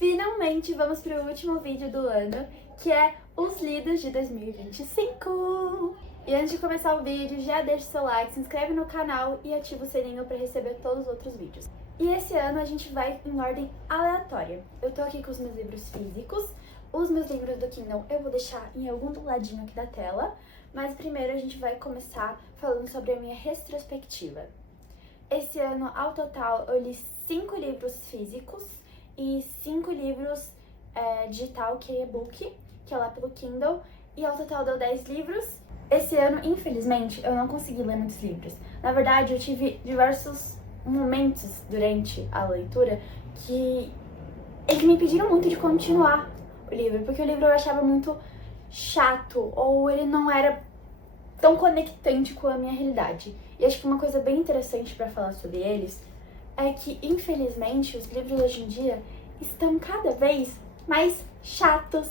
Finalmente vamos para o último vídeo do ano, que é os lidos de 2025! E antes de começar o vídeo, já deixa o seu like, se inscreve no canal e ativa o sininho para receber todos os outros vídeos. E esse ano a gente vai em ordem aleatória. Eu tô aqui com os meus livros físicos, os meus livros do Kindle eu vou deixar em algum do ladinho aqui da tela, mas primeiro a gente vai começar falando sobre a minha retrospectiva. Esse ano, ao total, eu li 5 livros físicos e 5 livros digital, que é e-book, que é lá pelo Kindle, e ao total deu 10 livros. Esse ano, infelizmente, eu não consegui ler muitos livros. Na verdade, eu tive diversos momentos durante a leitura que eles me impediram muito de continuar o livro, porque o livro eu achava muito chato, ou ele não era tão conectante com a minha realidade. E acho que uma coisa bem interessante para falar sobre eles é que, infelizmente, os livros hoje em dia estão cada vez mais chatos,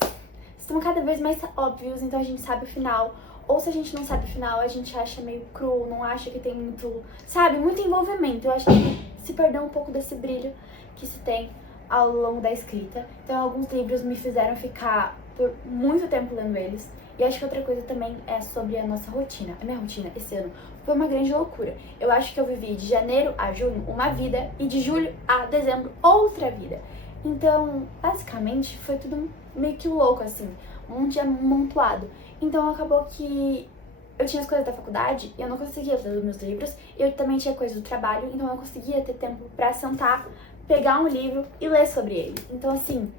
estão cada vez mais óbvios, então a gente sabe o final. Ou se a gente não sabe o final, a gente acha meio cru, não acha que tem muito, sabe, muito envolvimento. Eu acho que se perdeu um pouco desse brilho que se tem ao longo da escrita. Então, alguns livros me fizeram ficar por muito tempo lendo eles. E acho que outra coisa também é sobre a nossa rotina. A minha rotina esse ano foi uma grande loucura. Eu acho que eu vivi de janeiro a junho uma vida e de julho a dezembro outra vida. Então, basicamente, foi tudo meio que louco, assim, um dia amontoado. Então, acabou que eu tinha as coisas da faculdade e eu não conseguia ler os meus livros. E eu também tinha coisas do trabalho, então eu não conseguia ter tempo pra sentar, pegar um livro e ler sobre ele. Então, assim,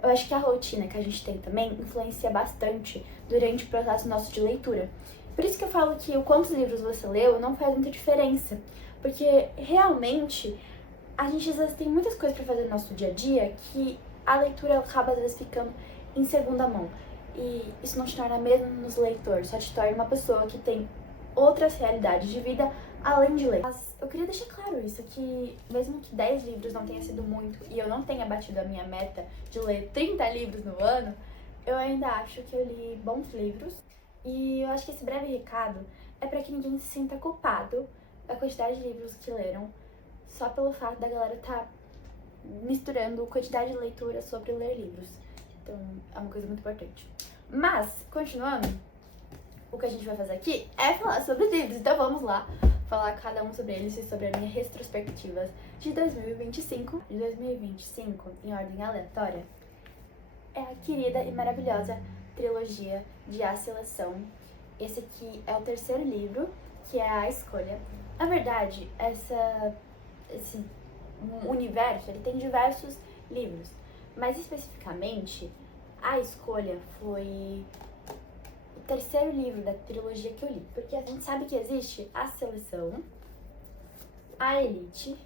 eu acho que a rotina que a gente tem também influencia bastante durante o processo nosso de leitura. Por isso que eu falo que o quantos livros você leu não faz muita diferença. Porque, realmente, a gente às vezes tem muitas coisas pra fazer no nosso dia a dia que a leitura acaba às vezes ficando em segunda mão. E isso não te torna mesmo nos leitores, só te torna uma pessoa que tem outras realidades de vida além de ler. Mas eu queria deixar claro isso, que mesmo que 10 livros não tenha sido muito e eu não tenha batido a minha meta de ler 30 livros no ano, eu ainda acho que eu li bons livros. E eu acho que esse breve recado é para que ninguém se sinta culpado da quantidade de livros que leram, só pelo fato da galera estar misturando quantidade de leitura sobre ler livros. Então, é uma coisa muito importante. Mas, continuando, o que a gente vai fazer aqui é falar sobre os livros. Então, vamos lá falar cada um sobre eles e sobre a minha retrospectiva de 2025. De 2025, em ordem aleatória, é a querida e maravilhosa trilogia de A Seleção. Esse aqui é o terceiro livro, que é A Escolha. Na verdade, esse universo, ele tem diversos livros. Mais especificamente, A Escolha foi o terceiro livro da trilogia que eu li. Porque a gente sabe que existe A Seleção, A Elite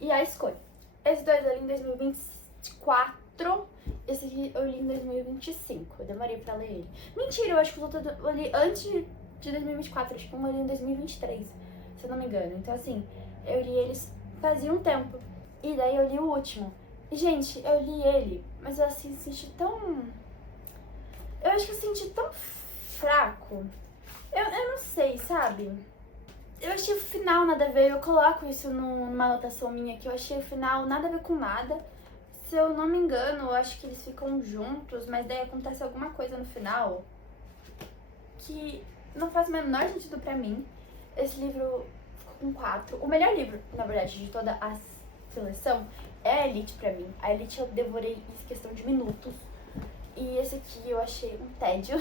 e A Escolha. Esses dois eu li em 2024, esse aqui eu li em 2025. Eu demorei pra ler ele. Mentira, eu acho que os outros eu li antes de 2024, acho que um eu li em 2023, se eu não me engano. Então, assim, eu li eles fazia um tempo. E daí eu li o último. E, gente, eu li ele, mas eu assim senti tão... Eu acho que eu senti tão fraco. Eu não sei, sabe? Eu achei o final nada a ver. Eu coloco isso numa anotação minha, que eu achei o final nada a ver com nada. Se eu não me engano, eu acho que eles ficam juntos, mas daí acontece alguma coisa no final que não faz o menor sentido pra mim. Esse livro ficou com 4. O melhor livro, na verdade, de toda a seleção é a Elite pra mim. A Elite eu devorei em questão de minutos. E esse aqui eu achei um tédio.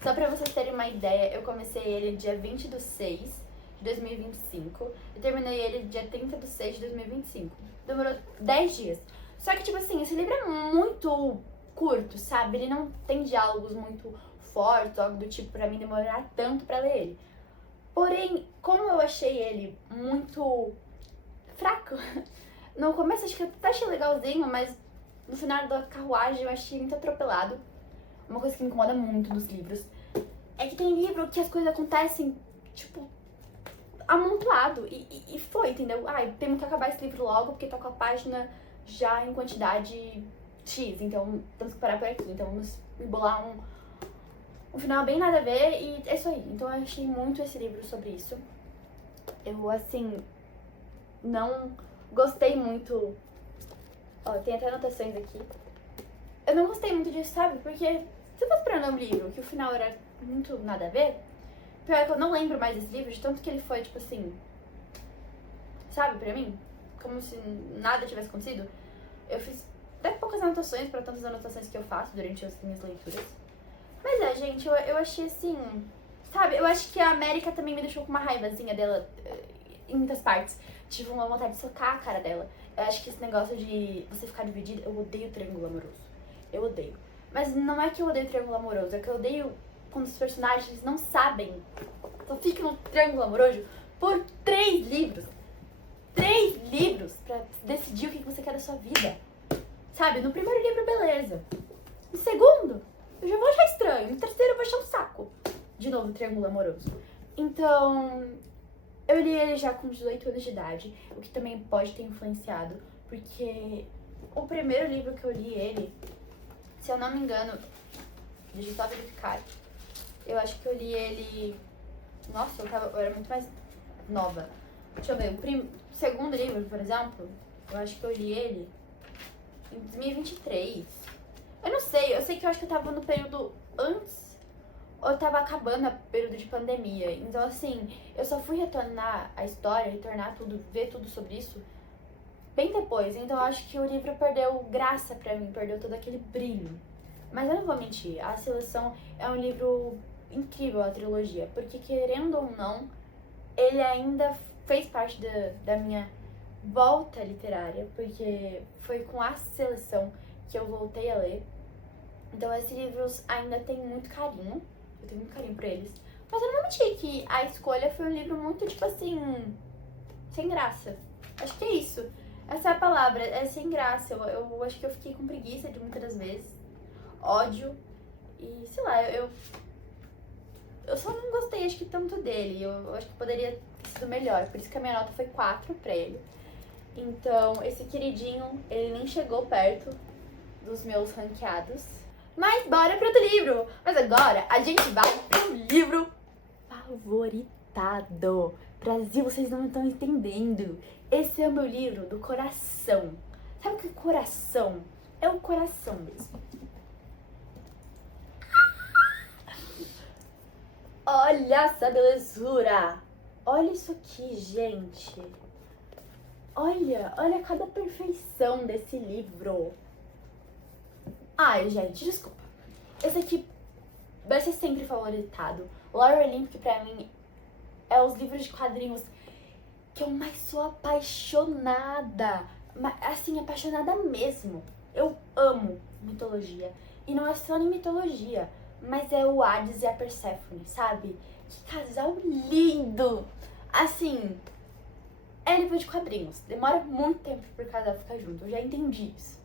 Só pra vocês terem uma ideia, eu comecei ele dia 20/6 de 2025 e terminei ele dia 30/6 de 2025. Demorou 10 dias. Só que, tipo assim, esse livro é muito curto, sabe? Ele não tem diálogos muito fortes, algo do tipo, pra mim demorar tanto pra ler ele. Porém, como eu achei ele muito fraco, no começo acho que eu até achei legalzinho, mas no final da carruagem eu achei muito atropelado. Uma coisa que me incomoda muito nos livros é que tem livro que as coisas acontecem, tipo, amontoado. E foi, entendeu? Ai, temos que acabar esse livro logo porque tá com a página já em quantidade X, então temos que parar por aqui. Então vamos embolar um final bem nada a ver e é isso aí. Então eu achei muito esse livro sobre isso. Eu, assim, não gostei muito Ó, tem até anotações aqui. Eu não gostei muito disso, sabe? Porque se eu fosse pra ler um livro que o final era muito nada a ver, pior que eu não lembro mais desse livro, de tanto que ele foi, tipo assim, sabe, pra mim? Como se nada tivesse acontecido. Eu fiz até poucas anotações para tantas anotações que eu faço durante as minhas leituras. Mas gente, eu achei assim, sabe? Eu acho que a América também me deixou com uma raivazinha dela em muitas partes. Tive uma vontade de socar a cara dela. Eu acho que esse negócio de você ficar dividida, eu odeio triângulo amoroso. Eu odeio. Mas não é que eu odeio triângulo amoroso, é que eu odeio quando os personagens não sabem. Só ficam no triângulo amoroso por 3 livros. 3 livros pra decidir o que você quer da sua vida. Sabe, no primeiro livro, beleza. No segundo, eu já vou achar estranho. No terceiro, eu vou achar um saco. De novo, triângulo amoroso. Então, eu li ele já com 18 anos de idade, o que também pode ter influenciado, porque o primeiro livro que eu li ele, se eu não me engano, deixa eu só verificar, eu acho que eu li ele... Nossa, eu era muito mais nova. Deixa eu ver, o segundo livro, por exemplo, eu acho que eu li ele em 2023. Eu não sei, eu sei que eu acho que eu tava no período antes ou eu tava acabando o período de pandemia. Então, assim, eu só fui retornar a história, retornar tudo, ver tudo sobre isso bem depois. Então, eu acho que o livro perdeu graça pra mim, perdeu todo aquele brilho. Mas eu não vou mentir, A Seleção é um livro incrível, a trilogia, porque querendo ou não, ele ainda fez parte da minha volta literária, porque foi com A Seleção que eu voltei a ler. Então esses livros ainda tem muito carinho, eu tenho muito carinho por eles. Mas eu não menti que a escolha foi um livro muito, tipo assim, sem graça. Acho que é isso. Essa é a palavra, é sem graça. Eu acho que eu fiquei com preguiça de muitas das vezes, ódio, e sei lá, eu só não gostei, acho que tanto dele. Eu acho que poderia ter sido melhor, por isso que a minha nota foi 4 pra ele. Então, esse queridinho, ele nem chegou perto dos meus ranqueados. Mas bora pro outro livro! Mas agora, a gente vai pro livro favoritado. Brasil, vocês não estão entendendo. Esse é o meu livro do coração. Sabe o que é coração? É o coração mesmo. Olha essa belezura! Olha isso aqui, gente. Olha cada perfeição desse livro. Ai, gente, desculpa. Esse aqui vai ser sempre favoritado. Lore Olympus, pra mim, é os livros de quadrinhos que eu mais sou apaixonada. Assim, apaixonada mesmo. Eu amo mitologia. E não é só em mitologia, mas é o Hades e a Perséfone, sabe? Que casal lindo! Assim, é livro de quadrinhos. Demora muito tempo pro casal ficar junto. Eu já entendi isso.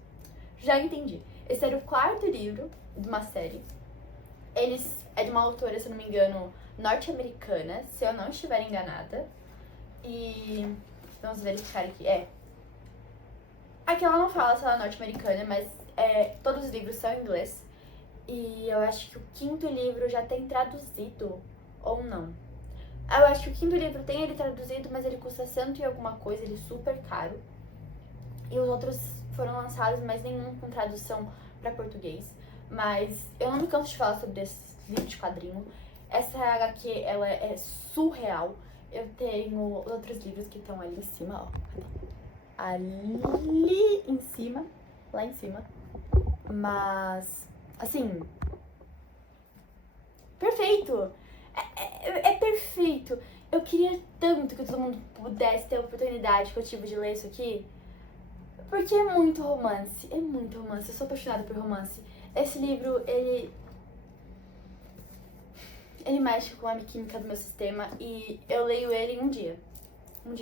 Já entendi. Esse era o 4º livro de uma série. Eles é de uma autora, se eu não me engano, norte-americana, se eu não estiver enganada. E vamos verificar aqui. Aqui ela não fala se ela é norte-americana, mas todos os livros são em inglês. E eu acho que o 5º livro já tem traduzido, ou não. Eu acho que o 5º livro tem ele traduzido, mas ele custa 100 e alguma coisa, ele é super caro. E os outros foram lançados, mas nenhum com tradução para português. Mas eu não me canso de falar sobre esse livro de quadrinho. Essa HQ, ela é surreal. Eu tenho outros livros que estão ali em cima, ó. Ali em cima, lá em cima. Mas, assim, perfeito! É perfeito! Eu queria tanto que todo mundo pudesse ter a oportunidade que eu tive de ler isso aqui. Porque é muito romance, eu sou apaixonada por romance. Esse livro, ele mexe com a química do meu sistema e eu leio ele em um dia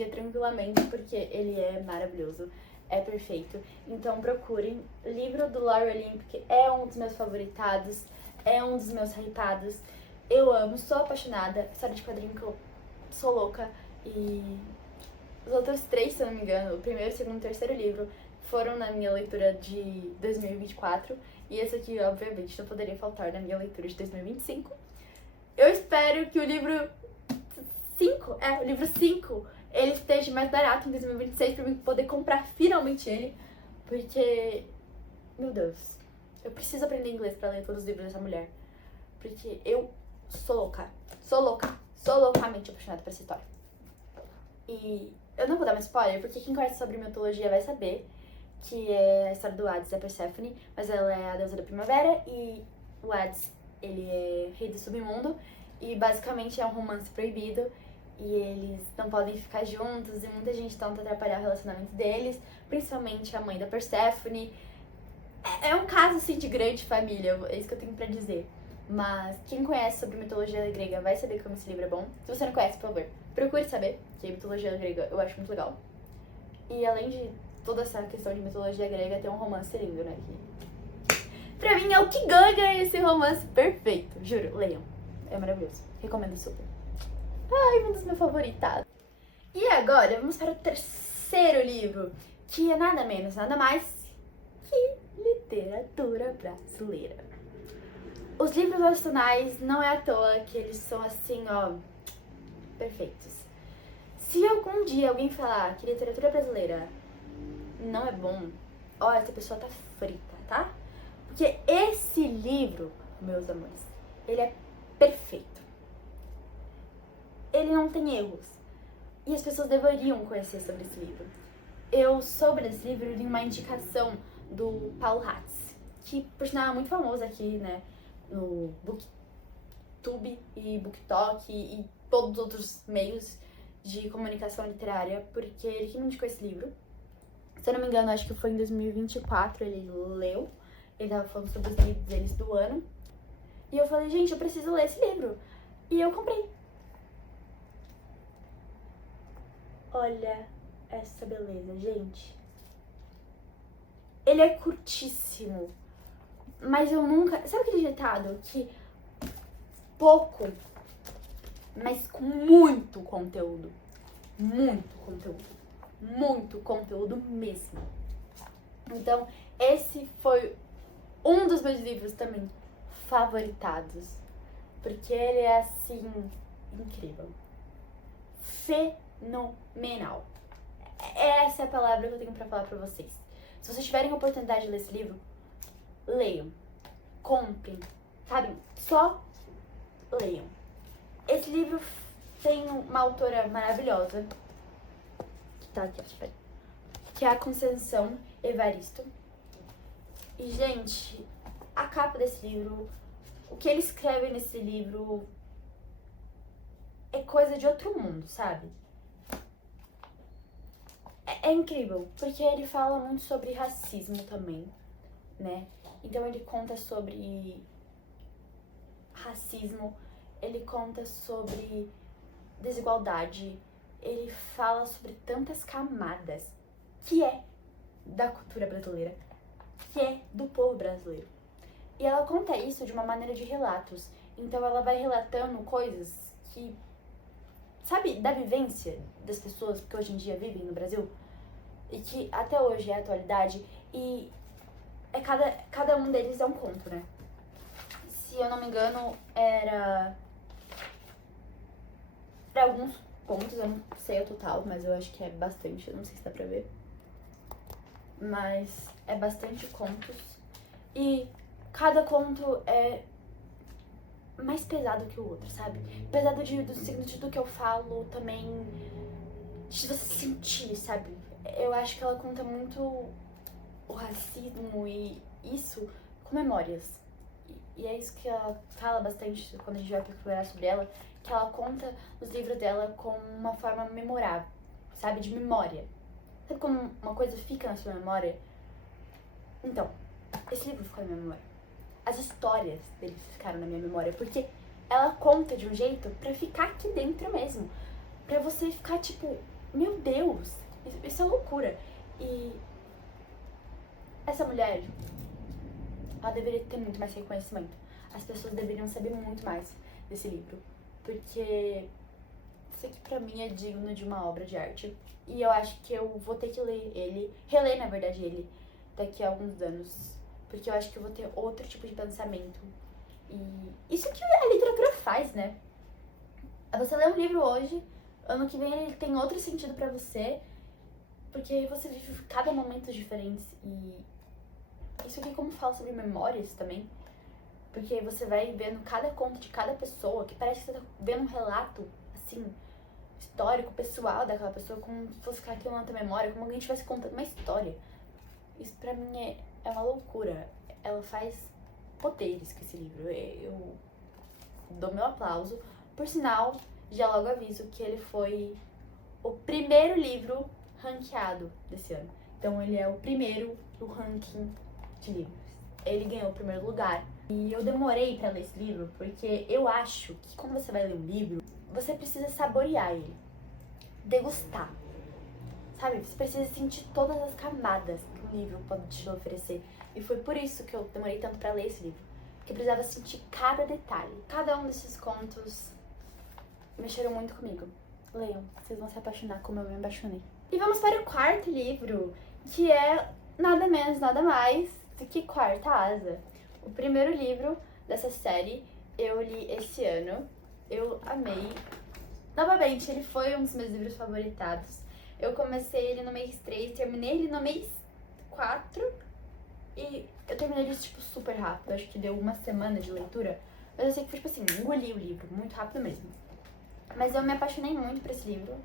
tranquilamente, porque ele é maravilhoso, é perfeito. Então procurem, livro do Lore Olympus, é um dos meus favoritados, é um dos meus hypados. Eu amo, sou apaixonada, história de quadrinho que eu sou louca. E os outros 3, se eu não me engano, o primeiro, o segundo e o terceiro livro, foram na minha leitura de 2024. E esse aqui, obviamente, não poderia faltar na minha leitura de 2025. Eu espero que o livro 5, o livro 5, ele esteja mais barato em 2026 pra mim poder comprar finalmente ele. Porque, meu Deus, eu preciso aprender inglês pra ler todos os livros dessa mulher. Porque eu sou loucamente apaixonada por essa história. E eu não vou dar mais spoiler, porque quem conhece sobre mitologia vai saber que é a história do Hades e a Perséfone, mas ela é a deusa da primavera e o Hades, ele é rei do submundo e basicamente é um romance proibido e eles não podem ficar juntos e muita gente tenta atrapalhar o relacionamento deles, principalmente a mãe da Perséfone. É um caso assim de grande família, é isso que eu tenho pra dizer. Mas quem conhece sobre mitologia grega vai saber como esse livro é bom. Se você não conhece, por favor, procure saber, que a mitologia grega eu acho muito legal. E além de toda essa questão de mitologia grega, tem um romance lindo, né? Que pra mim é o que ganha esse romance perfeito. Juro, leiam. É maravilhoso. Recomendo super. Ai, um dos meus favoritos. E agora, vamos para o terceiro livro, que é nada menos, nada mais que literatura brasileira. Os livros nacionais não é à toa que eles são assim, ó, perfeitos. Se algum dia alguém falar que literatura brasileira não é bom, ó, essa pessoa tá frita, tá? Porque esse livro, meus amores, ele é perfeito. Ele não tem erros. E as pessoas deveriam conhecer sobre esse livro. Eu soube desse livro de uma indicação do Paulo Hatz, que por sinal é muito famoso aqui, né, no BookTube e BookTok e todos os outros meios de comunicação literária, porque ele que me indicou esse livro. Se eu não me engano, acho que foi em 2024 ele leu. Ele tava falando sobre os livros deles do ano. E eu falei, gente, eu preciso ler esse livro. E eu comprei. Olha essa beleza, gente. Ele é curtíssimo. Mas eu nunca... Sabe aquele ditado que pouco, mas com muito conteúdo? Muito conteúdo. Muito conteúdo mesmo. Então, esse foi um dos meus livros também favoritados. Porque ele é, assim, incrível. Fenomenal. Essa é a palavra que eu tenho pra falar pra vocês. Se vocês tiverem a oportunidade de ler esse livro, leiam. Comprem. Sabe? Só leiam. Esse livro tem uma autora maravilhosa. Que tá aqui, espera. Que é a Conceição Evaristo. E, gente, a capa desse livro, o que ele escreve nesse livro é coisa de outro mundo, sabe? É incrível, porque ele fala muito sobre racismo também, né? Então ele conta sobre racismo, ele conta sobre desigualdade, ele fala sobre tantas camadas que é da cultura brasileira, que é do povo brasileiro. E ela conta isso de uma maneira de relatos. Então ela vai relatando coisas que, sabe, da vivência das pessoas que hoje em dia vivem no Brasil e que até hoje é a atualidade, e cada um deles é um conto, né? Se eu não me engano, era alguns contos, eu não sei o total, mas eu acho que é bastante, eu não sei se dá pra ver. Mas é bastante contos. E cada conto é mais pesado que o outro, sabe? Pesado do sentido que eu falo também, de você sentir, sabe? Eu acho que ela conta muito o racismo e isso com memórias. E é isso que ela fala bastante quando a gente vai procurar sobre ela, que ela conta os livros dela com uma forma memorável, sabe? De memória. Sabe como uma coisa fica na sua memória? Então, esse livro ficou na minha memória. As histórias dele ficaram na minha memória, porque ela conta de um jeito pra ficar aqui dentro mesmo. Pra você ficar tipo, meu Deus, isso é loucura. E essa mulher, ela deveria ter muito mais reconhecimento. As pessoas deveriam saber muito mais desse livro, porque isso aqui pra mim é digno de uma obra de arte. E eu acho que eu vou ter que ler ele, reler na verdade ele, daqui a alguns anos. Porque eu acho que eu vou ter outro tipo de pensamento. E isso que a literatura faz, né? Você lê um livro hoje, ano que vem ele tem outro sentido pra você. Porque você vive cada momento diferente e isso aqui como fala sobre memórias também. Porque você vai vendo cada conto de cada pessoa, que parece que você tá vendo um relato, assim, histórico, pessoal daquela pessoa, como se fosse ficar aquilo na tua memória, como alguém estivesse contando uma história. Isso pra mim é uma loucura. Ela faz poderes com esse livro. Eu dou meu aplauso. Por sinal, já logo aviso que ele foi o primeiro livro ranqueado desse ano. Então ele é o primeiro do ranking de livros. Ele ganhou o primeiro lugar. E eu demorei pra ler esse livro porque eu acho que quando você vai ler um livro, você precisa saborear ele, degustar, sabe? Você precisa sentir todas as camadas que um livro pode te oferecer. E foi por isso que eu demorei tanto pra ler esse livro. Porque eu precisava sentir cada detalhe. Cada um desses contos mexeram muito comigo. Leiam, vocês vão se apaixonar como eu me apaixonei. E vamos para o quarto livro, que é nada menos, nada mais do que Quarta Asa. O primeiro livro dessa série eu li esse ano. Eu amei. Novamente, ele foi um dos meus livros favoritados. Eu comecei ele no mês 3, terminei ele no mês 4 e eu terminei ele, tipo, super rápido. Acho que deu uma semana de leitura. Mas eu sei que foi, tipo assim, engoli o livro, muito rápido mesmo. Mas eu me apaixonei muito por esse livro.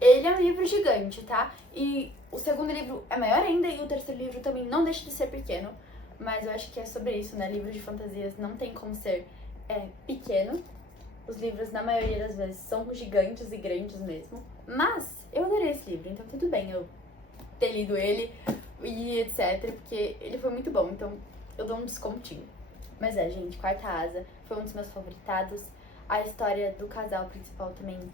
Ele é um livro gigante, tá? E o segundo livro é maior ainda e o terceiro livro também não deixa de ser pequeno. Mas eu acho que é sobre isso, né? Livros de fantasias não tem como ser pequeno. Os livros, na maioria das vezes, são gigantes e grandes mesmo. Mas eu adorei esse livro, então tudo bem eu ter lido ele e etc. Porque ele foi muito bom, então eu dou um descontinho. Mas gente, Quarta Asa foi um dos meus favoritados. A história do casal principal também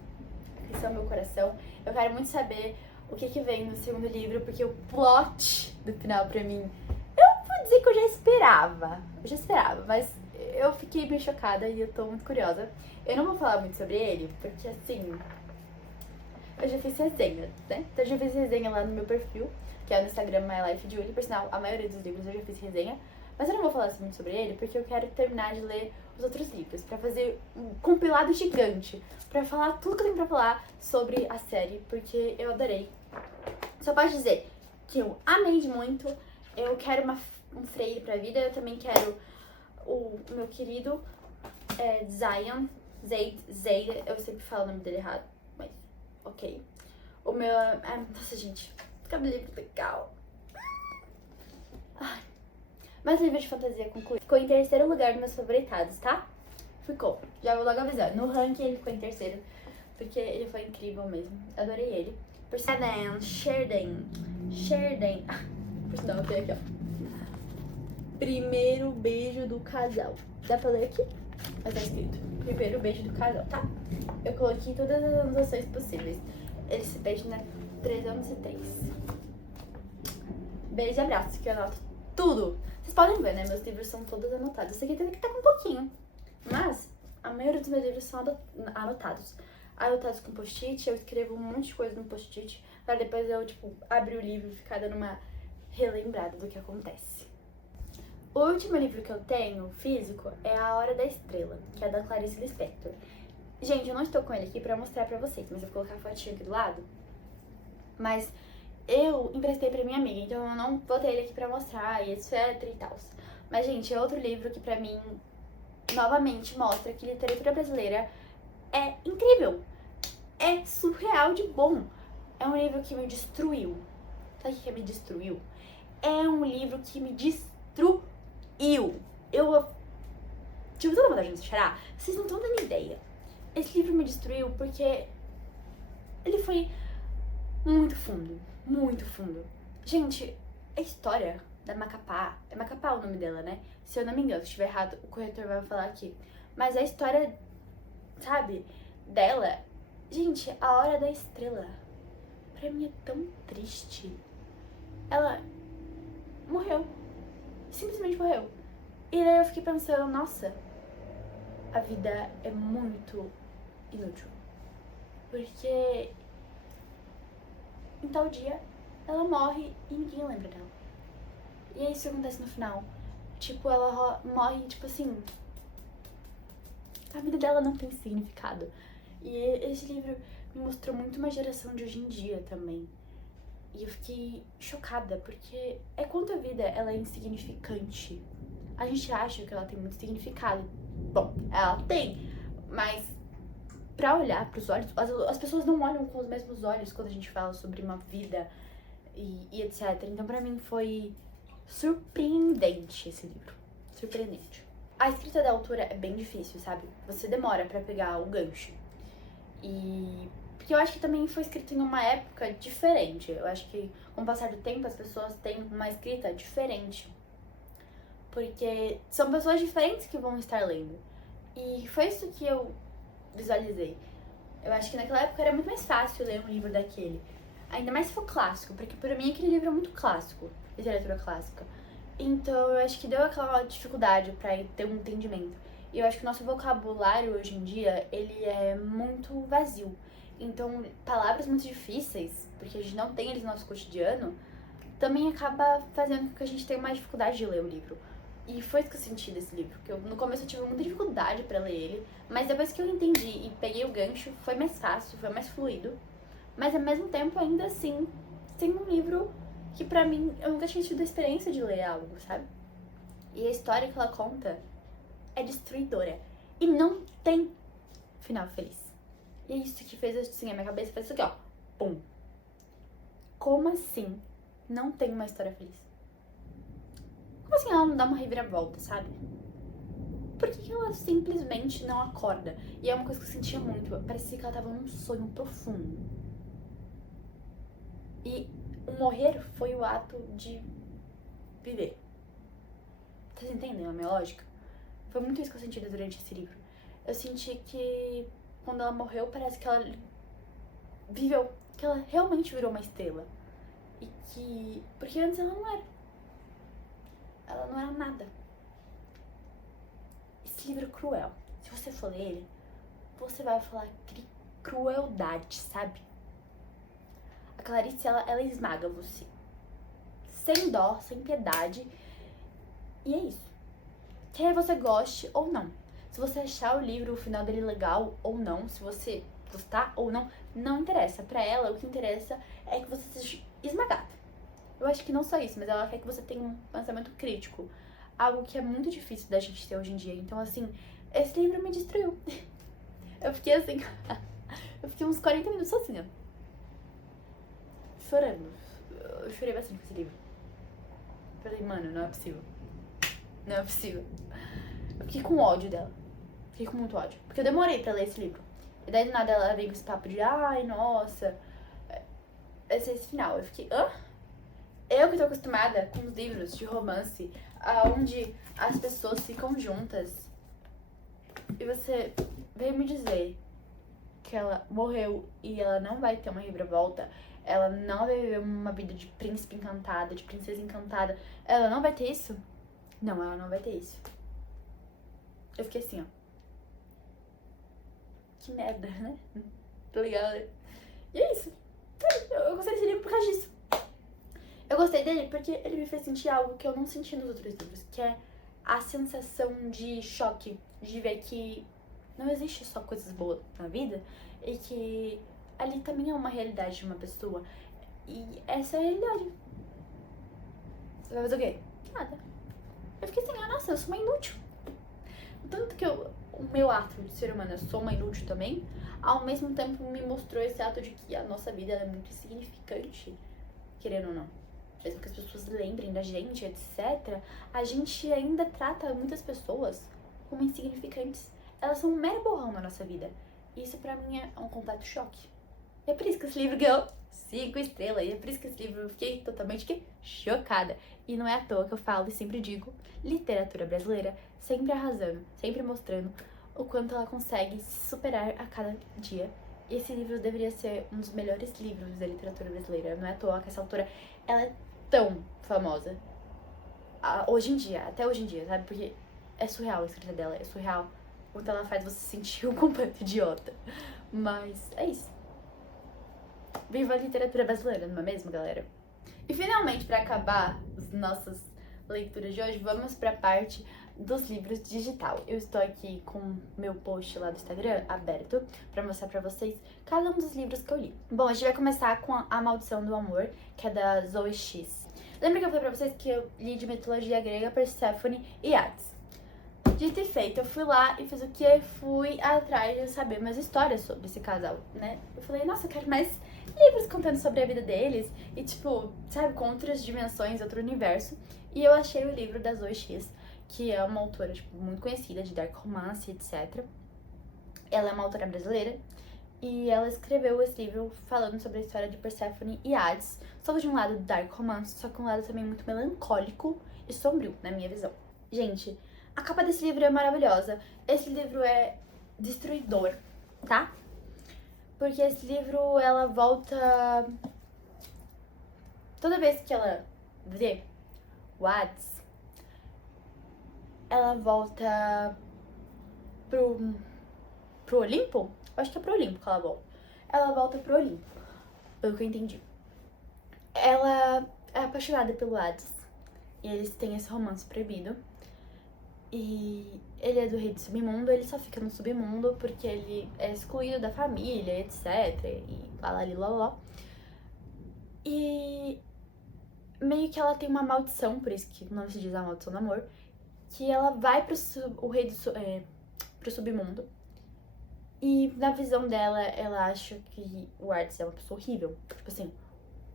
aqueceu meu coração. Eu quero muito saber o que vem no segundo livro, porque o plot do final pra mim, eu vou dizer que eu já esperava. Mas eu fiquei bem chocada e eu tô muito curiosa. Eu não vou falar muito sobre ele, porque assim, eu já fiz resenha, né? Então eu já fiz resenha lá no meu perfil, que é no Instagram My Life Julie. Por sinal, a maioria dos livros eu já fiz resenha. Mas eu não vou falar muito sobre ele, porque eu quero terminar de ler os outros livros, pra fazer um compilado gigante, pra falar tudo que eu tenho pra falar sobre a série, porque eu adorei. Só posso dizer que eu amei de muito, eu quero um freio pra vida, eu também quero o meu querido Zaid, eu sempre falo o nome dele errado, mas ok. O meu, nossa gente, fica livro legal. Ai. Mas o livro de fantasia concluído ficou em terceiro lugar nos meus favoritados, tá? Ficou. Já vou logo avisar. No ranking ele ficou em terceiro, porque ele foi incrível mesmo. Adorei ele. Por sinal, Sheridan. Por sinal, eu tenho aqui, ó. Primeiro beijo do casal. Dá pra ler aqui? Mas tá escrito. Primeiro beijo do casal, tá? Eu coloquei todas as anotações possíveis. Eles se beijam, né? 3 anos e 3. Beijo e abraço, que eu anoto tudo. Vocês podem ver, né? Meus livros são todos anotados. Esse aqui tem que estar com um pouquinho. Mas a maioria dos meus livros são anotados. Anotados com post-it. Eu escrevo um monte de coisa no post-it. Pra depois eu, tipo, abrir o livro e ficar dando uma relembrada do que acontece. O último livro que eu tenho, físico, é A Hora da Estrela, que é da Clarice Lispector. Gente, eu não estou com ele aqui pra mostrar pra vocês, mas eu vou colocar a fotinha aqui do lado. Mas eu emprestei pra minha amiga, então eu não botei ele aqui pra mostrar e etc e tal. Mas, gente, é outro livro que pra mim, novamente, mostra que literatura brasileira é incrível. É surreal de bom. É um livro que me destruiu. Sabe o que me destruiu? É um livro que me destruiu. Eu tive toda vontade de chorar. Vocês não estão dando ideia. Esse livro me destruiu porque ele foi muito fundo. Muito fundo. Gente, a história da Macapá, é Macapá o nome dela, né? Se eu não me engano, se estiver errado, o corretor vai falar aqui. Mas a história, sabe, dela, gente, A Hora da Estrela, pra mim é tão triste. Ela morreu. Simplesmente morreu. E daí eu fiquei pensando, nossa, a vida é muito inútil. Porque em tal dia ela morre e ninguém lembra dela. E é isso que acontece no final. Tipo, ela morre, tipo assim, a vida dela não tem significado. E esse livro me mostrou muito uma geração de hoje em dia também. E eu fiquei chocada, porque é quanto a vida ela é insignificante. A gente acha que ela tem muito significado. Bom, ela tem, mas pra olhar pros olhos, as pessoas não olham com os mesmos olhos quando a gente fala sobre uma vida e etc. Então pra mim foi surpreendente esse livro. Surpreendente. A escrita da autora é bem difícil, sabe? Você demora pra pegar o gancho. E porque eu acho que também foi escrito em uma época diferente. Eu acho que com o passar do tempo as pessoas têm uma escrita diferente. Porque são pessoas diferentes que vão estar lendo. E foi isso que eu visualizei. Eu acho que naquela época era muito mais fácil ler um livro daquele. Ainda mais se for clássico, porque pra mim aquele livro é muito clássico, literatura clássica. Então eu acho que deu aquela dificuldade pra ter um entendimento. E eu acho que o nosso vocabulário hoje em dia, ele é muito vazio. Então, palavras muito difíceis, porque a gente não tem eles no nosso cotidiano, também acaba fazendo com que a gente tenha mais dificuldade de ler o livro. E foi isso que eu senti desse livro, porque no começo eu tive muita dificuldade pra ler ele, mas depois que eu entendi e peguei o gancho, foi mais fácil, foi mais fluido. Mas ao mesmo tempo, ainda assim, tem um livro que pra mim, eu nunca tinha tido a experiência de ler algo, sabe? E a história que ela conta é destruidora. E não tem final feliz. E é isso que fez assim, a minha cabeça fez isso aqui, ó. Pum. Como assim não tem uma história feliz? Como assim ela não dá uma reviravolta, sabe? Por que ela simplesmente não acorda? E é uma coisa que eu sentia muito. Parecia que ela tava num sonho profundo. E o morrer foi o ato de viver. Vocês entendem a minha lógica? Foi muito isso que eu senti durante esse livro. Eu senti que quando ela morreu, parece que ela viveu, que ela realmente virou uma estrela. E que... Porque antes ela não era. Ela não era nada. Esse livro é cruel. Se você for ler ele, você vai falar crueldade, sabe? A Clarice, ela esmaga você. Sem dó, sem piedade. E é isso. Quer você goste ou não. Se você achar o livro, o final dele legal ou não, se você gostar ou não, não interessa. Pra ela, o que interessa é que você seja esmagado. Eu acho que não só isso, mas ela quer que você tenha um pensamento crítico. Algo que é muito difícil da gente ter hoje em dia. Então, assim, esse livro me destruiu. Eu fiquei assim... eu fiquei uns 40 minutos assim, ó. Chorando. Eu chorei bastante com esse livro. Falei, mano, não é possível. Não é possível. Eu fiquei com ódio dela. Fiquei com muito ódio. Porque eu demorei pra ler esse livro. E daí do nada ela veio com esse papo de, ai, nossa, esse final. Eu fiquei, hã? Eu que tô acostumada com os livros de romance, onde as pessoas ficam juntas. E você veio me dizer que ela morreu e ela não vai ter uma reviravolta. Ela não vai viver uma vida de príncipe encantada, de princesa encantada. Ela não vai ter isso? Não, ela não vai ter isso. Eu fiquei assim, ó. Que merda, né? Tá ligado? E é isso. Eu gostei desse livro por causa disso. Eu gostei dele porque ele me fez sentir algo que eu não senti nos outros livros, que é a sensação de choque, de ver que não existe só coisas boas na vida e que ali também é uma realidade de uma pessoa. E essa é a realidade. Você vai fazer o quê? Nada. Eu fiquei assim, nossa, eu sou uma inútil. Tanto que o meu ato de ser humano, eu sou uma inútil também, ao mesmo tempo me mostrou esse ato de que a nossa vida é muito insignificante, querendo ou não. Mesmo que as pessoas lembrem da gente, etc., a gente ainda trata muitas pessoas como insignificantes. Elas são um mero borrão na nossa vida. E isso pra mim é um completo choque. E é por isso que esse livro ganhou 5 estrelas. E é por isso que esse livro eu fiquei totalmente chocada. E não é à toa que eu falo e sempre digo, literatura brasileira sempre arrasando, sempre mostrando o quanto ela consegue se superar a cada dia. E esse livro deveria ser um dos melhores livros da literatura brasileira. Não é à toa que essa autora, ela é tão famosa. Hoje em dia, até hoje em dia, sabe? Porque é surreal a escrita dela, é surreal o que ela faz você se sentir um completo idiota. Mas é isso. Viva a literatura brasileira, não é mesmo, galera? E finalmente, pra acabar as nossas leituras de hoje, vamos pra parte dos livros digital. Eu estou aqui com meu post lá do Instagram aberto pra mostrar pra vocês cada um dos livros que eu li. Bom, a gente vai começar com A Maldição do Amor, que é da Zoe X. Lembra que eu falei pra vocês que eu li de mitologia grega Perséfone e Hades? Dito e feito, eu fui lá e fiz o quê? Fui atrás de saber mais histórias sobre esse casal, né? Eu falei, nossa, eu quero mais livros contando sobre a vida deles e, tipo, sabe, com outras dimensões, outro universo. E eu achei o livro da Zoe X, que é uma autora, tipo, muito conhecida de dark romance, etc. Ela é uma autora brasileira e ela escreveu esse livro falando sobre a história de Perséfone e Hades, só de um lado dark romance, só que um lado também muito melancólico e sombrio, na minha visão. Gente, a capa desse livro é maravilhosa. Esse livro é destruidor, tá? Porque esse livro, ela volta... Toda vez que ela vê o Hades, ela volta pro Olimpo? Eu acho que é pro Olimpo que ela volta. Ela volta pro Olimpo, pelo que eu entendi. Ela é apaixonada pelo Hades. E eles têm esse romance proibido. E ele é do rei do submundo, ele só fica no submundo porque ele é excluído da família, etc. E lá. E meio que ela tem uma maldição, por isso que o nome se diz a maldição do amor, que ela vai pro submundo. E na visão dela, ela acha que o Hades é uma pessoa horrível. Tipo assim,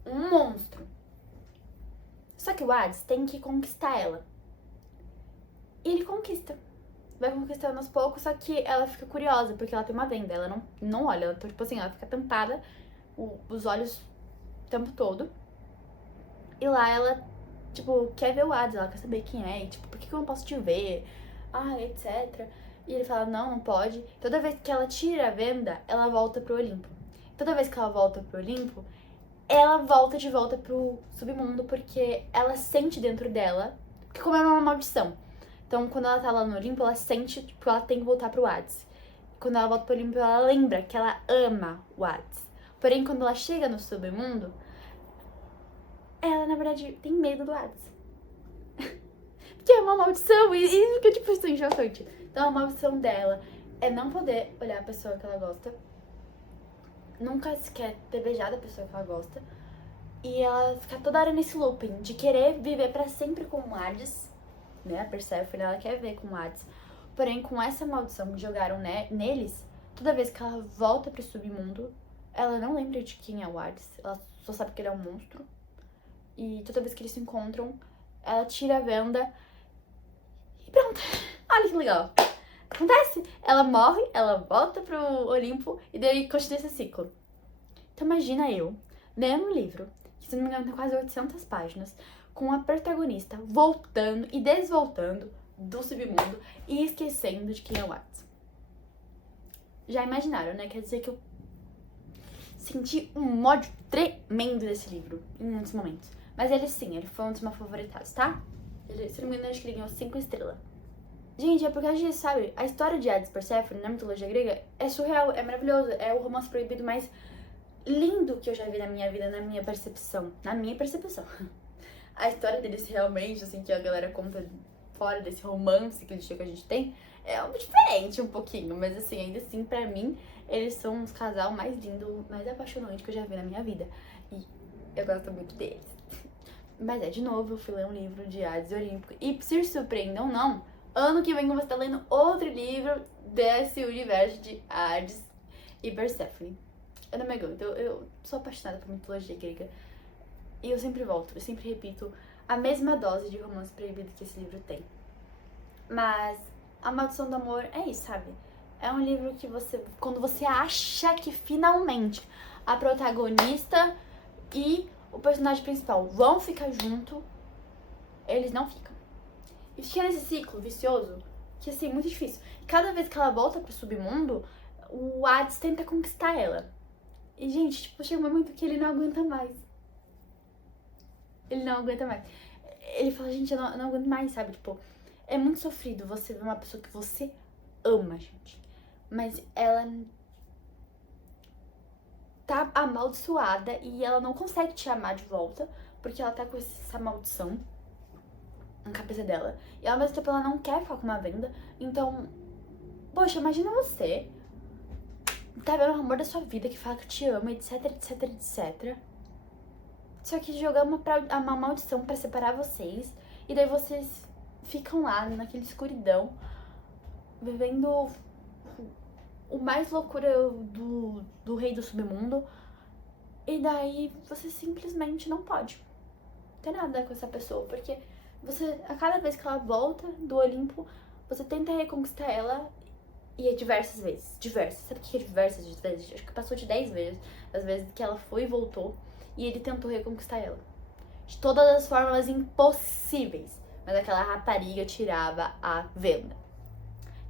um monstro. Só que o Hades tem que conquistar ela. E ele conquista. Vai conquistando aos poucos, só que ela fica curiosa, porque ela tem uma venda. Ela não olha, ela, tipo assim, ela fica tampada, os olhos o tempo todo. E lá ela, tipo, quer ver o Hades, ela quer saber quem é, e, tipo, por que eu não posso te ver? Etc. E ele fala, não pode. Toda vez que ela tira a venda, ela volta pro Olimpo. Toda vez que ela volta pro Olimpo, ela volta de volta pro submundo, porque ela sente dentro dela, porque como é uma maldição. Então, quando ela tá lá no Olimpo, ela sente, tipo, ela tem que voltar pro Hades. Quando ela volta pro Olimpo, ela lembra que ela ama o Hades. Porém, quando ela chega no submundo, ela, na verdade, tem medo do Hades. Porque é uma maldição, e isso que eu, tipo, estou chocante. Então, a maldição dela é não poder olhar a pessoa que ela gosta, nunca se quer ter beijado a pessoa que ela gosta, e ela fica toda hora nesse looping de querer viver pra sempre com o Hades, né? A Perséfone, ela quer ver com o Hades. Porém, com essa maldição que jogaram neles, toda vez que ela volta pro submundo, ela não lembra de quem é o Hades. Ela só sabe que ele é um monstro. E toda vez que eles se encontram, ela tira a venda e pronto. Olha que legal. Acontece, ela morre, ela volta pro Olimpo e daí continua esse ciclo. Então imagina eu, lendo um livro, que se não me engano tem quase 800 páginas, com a protagonista voltando e desvoltando do submundo e esquecendo de quem é o Hades. Já imaginaram, né? Quer dizer que eu senti um ódio tremendo desse livro em muitos momentos. Mas ele foi um dos meus favoritados, tá? Se não me engano, acho que ele ganhou 5 estrelas. Gente, é porque a gente sabe, a história de Hades e Perséfone na mitologia grega é surreal, é maravilhoso, é o romance proibido mais lindo que eu já vi na minha vida, na minha percepção. Na minha percepção. A história deles realmente, assim, que a galera conta fora desse romance clichê que a gente tem, é diferente um pouquinho, mas assim, ainda assim, pra mim, eles são os casal mais lindo, mais apaixonante que eu já vi na minha vida. E eu gosto muito deles. Mas de novo, eu fui ler um livro de Hades e Olimpo. E se surpreendam ou não, ano que vem eu vou estar lendo outro livro desse universo de Hades e Perséfone. Eu não me aguento, eu sou apaixonada por mitologia grega. E eu sempre volto, eu sempre repito a mesma dose de romance proibido que esse livro tem. Mas A Maldição do Amor é isso, sabe? É um livro que quando você acha que finalmente a protagonista e o personagem principal vão ficar junto, eles não ficam. E fica nesse ciclo vicioso que, assim, é muito difícil. Cada vez que ela volta pro submundo, o Hades tenta conquistar ela. E, gente, tipo, chega um momento que ele não aguenta mais. Ele não aguenta mais. Ele fala, gente, eu não aguento mais, sabe? Tipo, é muito sofrido você ver uma pessoa que você ama, gente. Mas ela tá amaldiçoada e ela não consegue te amar de volta, porque ela tá com essa maldição. na cabeça dela. E ao mesmo tempo ela não quer ficar com uma venda. Então, poxa, imagina você tá vendo o amor da sua vida que fala que te ama, etc, etc, etc. Só que jogar uma maldição pra separar vocês. E daí vocês ficam lá naquela escuridão, vivendo o mais loucura do rei do submundo. E daí você simplesmente não pode ter nada com essa pessoa. Porque você, a cada vez que ela volta do Olimpo, você tenta reconquistar ela. E é diversas vezes, diversas. Sabe o que é diversas vezes? Acho que passou de 10 vezes. As vezes que ela foi e voltou. E ele tentou reconquistar ela. De todas as formas impossíveis. Mas aquela rapariga tirava a venda.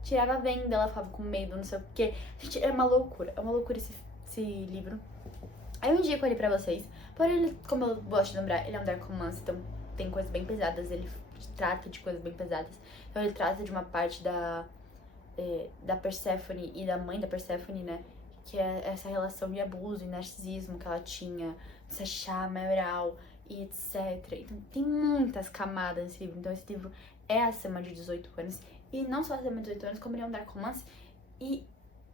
Tirava a venda, ela ficava com medo, não sei o quê. Gente, é uma loucura esse livro. Eu indico ele pra vocês. Porém, ele, como eu gosto de lembrar, ele é um dark romance, então tem coisas bem pesadas. Ele trata de coisas bem pesadas. Então ele trata de uma parte da Perséfone e da mãe da Perséfone, né? Que é essa relação de abuso e narcisismo que ela tinha, essa chama oral e etc. Então tem muitas camadas nesse livro. Então esse livro é acima de 18 anos. E não só acima de 18 anos, como ele é um dark romance. E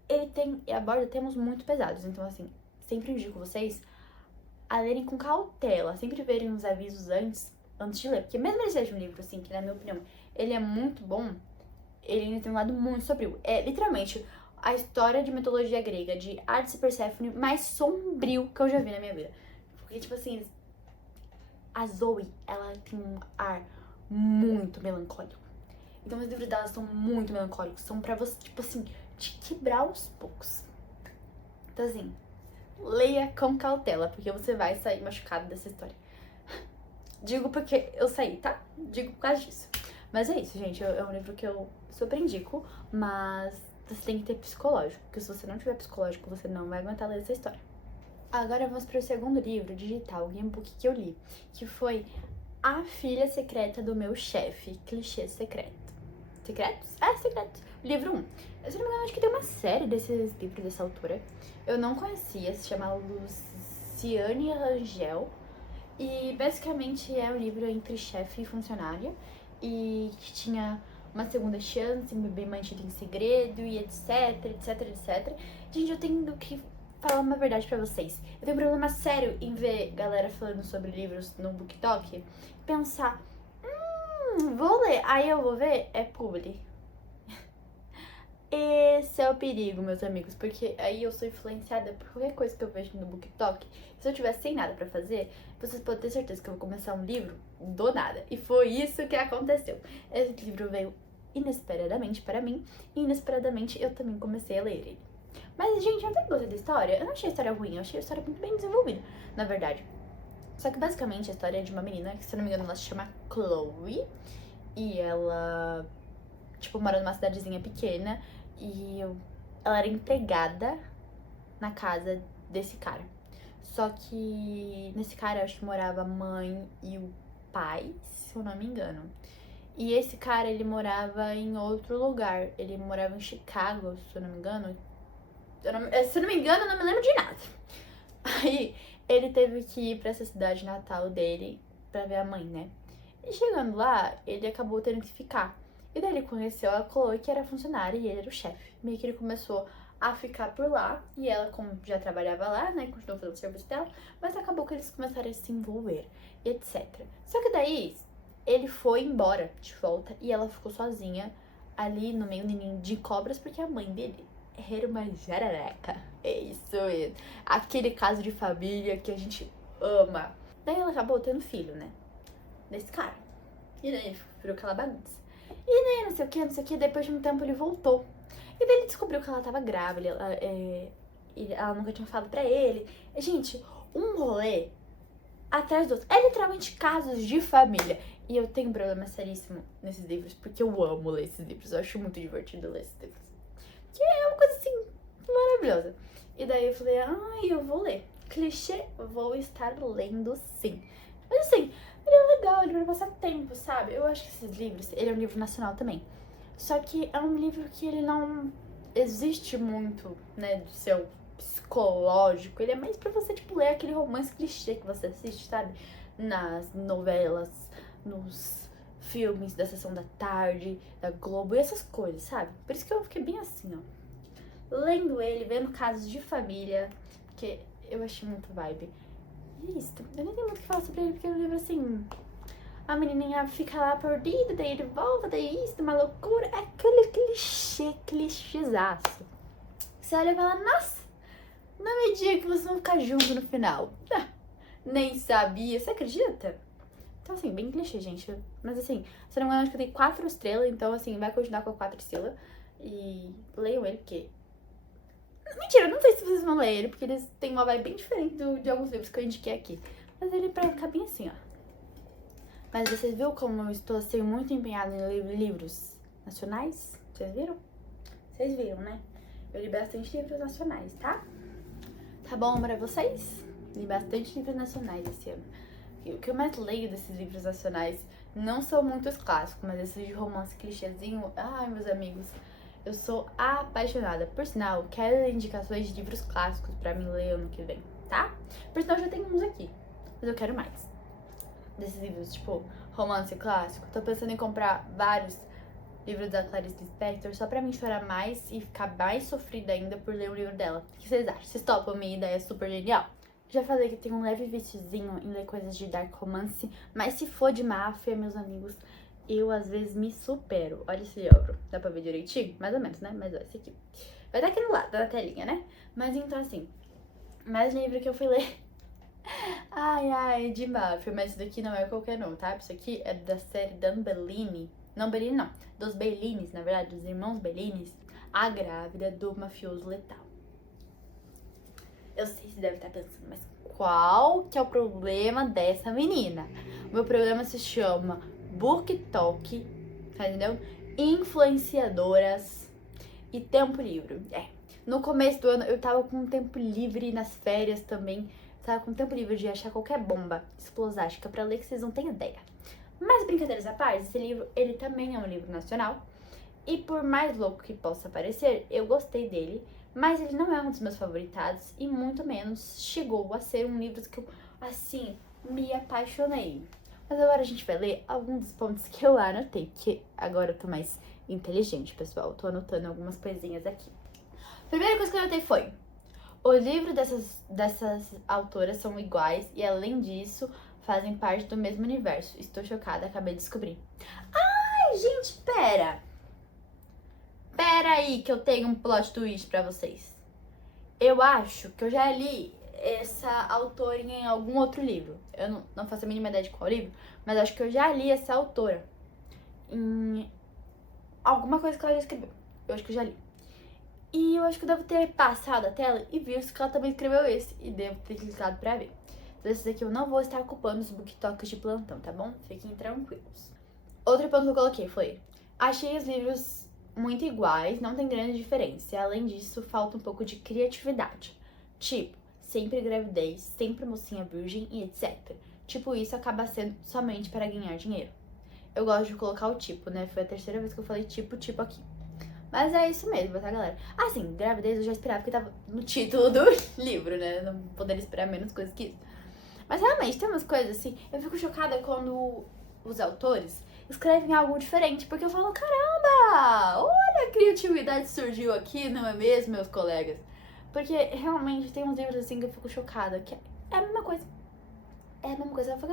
ele aborda temas muito pesados. Então assim, sempre indico vocês a lerem com cautela. Sempre verem os avisos antes de ler. Porque mesmo ele seja um livro, assim, que na minha opinião, ele é muito bom, ele ainda tem um lado muito sombrio. É literalmente a história de mitologia grega, de Hades e Perséfone, mais sombrio que eu já vi na minha vida. Porque, tipo assim, a Zoe, ela tem um ar muito melancólico. Então os livros dela são muito melancólicos. São pra você, tipo assim, te quebrar aos poucos. Então assim, leia com cautela, porque você vai sair machucado dessa história. Digo porque eu saí, tá? Digo por causa disso. Mas é isso, gente. É um livro que eu super indico, mas você tem que ter psicológico. Porque se você não tiver psicológico, você não vai aguentar ler essa história. Agora vamos para o segundo livro digital, o Gamebook que eu li, que foi A Filha Secreta do Meu Chefe, Clichê Secreto. Secretos? Secretos. Livro 1. Se não me engano, acho que tem uma série desses livros dessa autora. Eu não conhecia, se chama Luciane Rangel. E basicamente é um livro entre chefe e funcionária. E que tinha uma segunda chance, um bebê mantido em segredo e etc, etc, etc. Gente, eu tenho que falar uma verdade pra vocês. Eu tenho um problema sério em ver galera falando sobre livros no BookTok e pensar, vou ler, aí eu vou ver, é publi. Esse é o perigo, meus amigos, porque aí eu sou influenciada por qualquer coisa que eu vejo no BookTok. Se eu tiver sem nada pra fazer, vocês podem ter certeza que eu vou começar um livro do nada. E foi isso que aconteceu. Esse livro veio inesperadamente para mim, e inesperadamente eu também comecei a ler ele. Mas, gente, eu até gostei da história. Eu não achei a história ruim, eu achei a história muito bem desenvolvida, na verdade. Só que basicamente a história é de uma menina, que se eu não me engano ela se chama Chloe, e ela, tipo, mora numa cidadezinha pequena, e ela era empregada na casa desse cara. Só que nesse cara eu acho que morava a mãe e o pai, se eu não me engano. E esse cara, ele morava em outro lugar. Ele morava em Chicago, se eu não me engano. Se eu não me engano, eu não me lembro de nada. Aí ele teve que ir pra essa cidade natal dele pra ver a mãe, né? E chegando lá, ele acabou tendo que ficar. E daí ele conheceu a Chloe, que era funcionária, e ele era o chefe. Meio que ele começou a ficar por lá, e ela, como já trabalhava lá, né, continuou fazendo o serviço dela, mas acabou que eles começaram a se envolver, etc. Só que daí, ele foi embora de volta, e ela ficou sozinha ali no meio de cobras, porque a mãe dele era uma jararaca. É isso mesmo. Aquele caso de família que a gente ama. Daí ela acabou tendo filho, né, desse cara. E daí virou aquela bagunça. E daí não sei o que, depois de um tempo ele voltou. E daí ele descobriu que ela tava grávida, ela nunca tinha falado pra ele. E, gente, um rolê atrás do outro. É literalmente casos de família. E eu tenho um problema seríssimo nesses livros, porque eu amo ler esses livros. Eu acho muito divertido ler esses livros. Que é uma coisa, assim, maravilhosa. E daí eu falei, eu vou ler. Clichê, vou estar lendo sim. Mas assim, ele é legal, ele é pra passar tempo, sabe? Eu acho que esses livros, ele é um livro nacional também. Só que é um livro que ele não existe muito, né, do seu psicológico. Ele é mais pra você, tipo, ler aquele romance clichê que você assiste, sabe? Nas novelas, nos filmes da Sessão da Tarde, da Globo e essas coisas, sabe? Por isso que eu fiquei bem assim, ó. Lendo ele, vendo casos de família, que eu achei muito vibe. E é isso. Eu nem tenho muito o que falar sobre ele, porque é um livro assim... A menininha fica lá perdida, daí ele volta, daí isso, uma loucura. É aquele clichêzaço. Você olha e fala, nossa, não me diga que vocês vão ficar juntos no final. Nem sabia, você acredita? Então, assim, bem clichê, gente. Mas, assim, se não me engano, acho que eu dei 4 estrelas. Então, assim, vai continuar com 4 estrelas. E leiam ele, porque... Mentira, não sei se vocês vão ler ele, porque eles têm uma vibe bem diferente de alguns livros que eu indiquei aqui. Mas ele pra ficar bem assim, ó. Mas vocês viram como eu estou, assim, muito empenhada em ler livros nacionais? Vocês viram? Vocês viram, né? Eu li bastante livros nacionais, tá? Tá bom pra vocês? Li bastante livros nacionais esse ano. O que eu mais leio desses livros nacionais não são muitos clássicos, mas esses de romance clichêzinho, ai, meus amigos, eu sou apaixonada. Por sinal, quero indicações de livros clássicos pra mim ler ano que vem, tá? Por sinal, já tenho uns aqui, mas eu quero mais. Desses livros, tipo, romance clássico. Tô pensando em comprar vários livros da Clarice Lispector só pra mim chorar mais e ficar mais sofrida ainda por ler o livro dela. O que vocês acham? Vocês topam? Minha ideia é super genial. Já falei que tenho um leve viciozinho em ler coisas de dark romance, mas se for de máfia, meus amigos, eu às vezes me supero. Olha esse livro. Dá pra ver direitinho? Mais ou menos, né? Mas olha esse aqui. Vai dar aqui no lado da telinha, né? Mas então, assim, mais livro que eu fui ler... Ai, de máfia, mas isso daqui não é qualquer não, tá? Isso aqui é da série Dan Bellini. Não, Bellini não. Dos Bellinis, na verdade, dos irmãos Bellinis. A Grávida do Mafioso Letal. Eu sei que você deve estar pensando, mas qual que é o problema dessa menina? O meu problema se chama BookTok, tá entendendo? Influenciadoras e tempo livre. No começo do ano eu tava com tempo livre nas férias também. Tava com tempo livre de achar qualquer bomba explosástica pra ler que vocês não têm ideia. Mas brincadeiras à parte, esse livro, ele também é um livro nacional. E por mais louco que possa parecer, eu gostei dele. Mas ele não é um dos meus favoritados e muito menos chegou a ser um livro que eu, assim, me apaixonei. Mas agora a gente vai ler alguns dos pontos que eu anotei, porque agora eu tô mais inteligente, pessoal. Eu tô anotando algumas coisinhas aqui. A primeira coisa que eu anotei foi: os livros dessas autoras são iguais e, além disso, fazem parte do mesmo universo. Estou chocada, acabei de descobrir. Ai, gente, pera! Pera aí que eu tenho um plot twist pra vocês. Eu acho que eu já li essa autora em algum outro livro. Eu não faço a mínima ideia de qual livro, mas acho que eu já li essa autora em alguma coisa que ela já escreveu. Eu acho que eu já li. E eu acho que eu devo ter passado a tela e visto que ela também escreveu esse. E devo ter clicado pra ver. Então esses aqui eu não vou estar ocupando os BookToks de plantão, tá bom? Fiquem tranquilos. Outro ponto que eu coloquei foi: achei os livros muito iguais, não tem grande diferença. E, além disso, falta um pouco de criatividade. Tipo, sempre gravidez, sempre mocinha virgem e etc. Tipo, isso acaba sendo somente para ganhar dinheiro. Eu gosto de colocar o tipo, né? Foi a terceira vez que eu falei tipo aqui. Mas é isso mesmo, tá, galera? Assim, gravidez eu já esperava, porque tava no título do livro, né? Não poderia esperar menos coisas que isso. Mas realmente, tem umas coisas assim, eu fico chocada quando os autores escrevem algo diferente, porque eu falo, caramba, olha a criatividade surgiu aqui, não é mesmo, meus colegas? Porque realmente tem uns livros assim que eu fico chocada, que é a mesma coisa. É a mesma coisa, eu fico,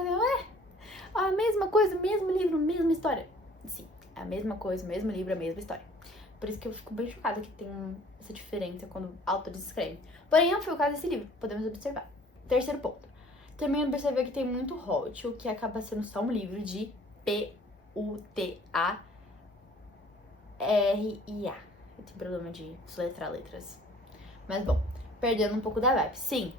a mesma coisa, mesmo livro, mesma história. Sim, é a mesma coisa, mesmo livro, a mesma história. Por isso que eu fico bem chocada que tem essa diferença quando autores escrevem. Porém, não foi o caso desse livro, podemos observar. Terceiro ponto. Também observei que tem muito Hobbit, o que acaba sendo só um livro de P-U-T-A-R-I-A. Eu tenho problema de soletrar letras. Mas bom, perdendo um pouco da vibe. Sim.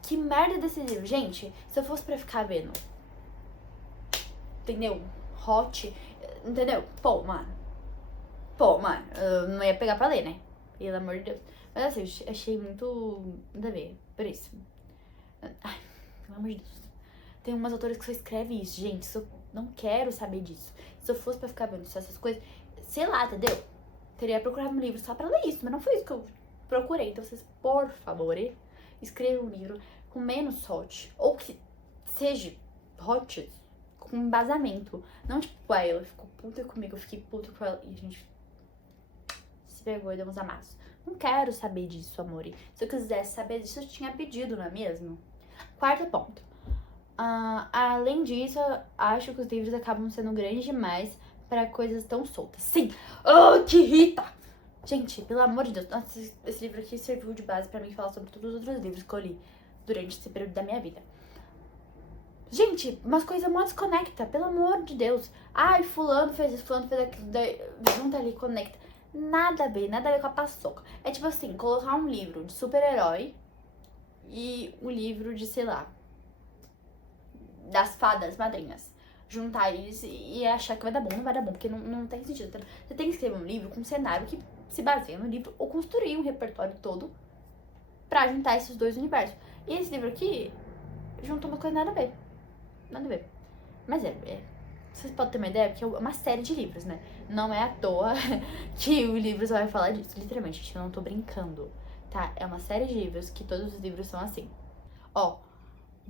Que merda desse livro, gente. Se eu fosse pra ficar vendo, entendeu? Hot, entendeu? Pô, mano, eu não ia pegar pra ler, né? Pelo amor de Deus. Mas assim, eu achei muito nada a ver, por isso. Ai, pelo amor de Deus. Tem umas autoras que só escrevem isso, gente. Eu não quero saber disso. Se eu fosse pra ficar vendo só essas coisas, sei lá, entendeu? Teria procurado um livro só pra ler isso, mas não foi isso que eu procurei. Então vocês, por favor, escrevam um livro com menos hot. Ou que seja hot, com com embasamento. Não tipo, ela ficou puta comigo, eu fiquei puta com ela. E a gente se pegou e deu uns amassos. Não quero saber disso, amor. Se eu quisesse saber disso, eu tinha pedido, não é mesmo? Quarto ponto. Além disso, eu acho que os livros acabam sendo grandes demais para coisas tão soltas. Sim! Oh, que irrita! Gente, pelo amor de Deus. Nossa, esse livro aqui serviu de base pra mim falar sobre todos os outros livros que eu li durante esse período da minha vida. Gente, umas coisas mó desconecta, pelo amor de Deus. Ai, fulano fez isso, fulano fez aquilo, junta ali, conecta. Nada a ver com a paçoca. É tipo assim, colocar um livro de super-herói e um livro de, sei lá, das fadas madrinhas. Juntar eles e achar que vai dar bom, não vai dar bom, porque não tem sentido. Você tem que escrever um livro com um cenário que se baseia no livro ou construir um repertório todo pra juntar esses dois universos. E esse livro aqui juntou uma coisa nada a ver. Nada a ver. Mas vocês podem ter uma ideia, porque é uma série de livros, né? Não é à toa que o livro só vai falar disso. Literalmente, gente, eu não tô brincando, tá? É uma série de livros que todos os livros são assim. Ó,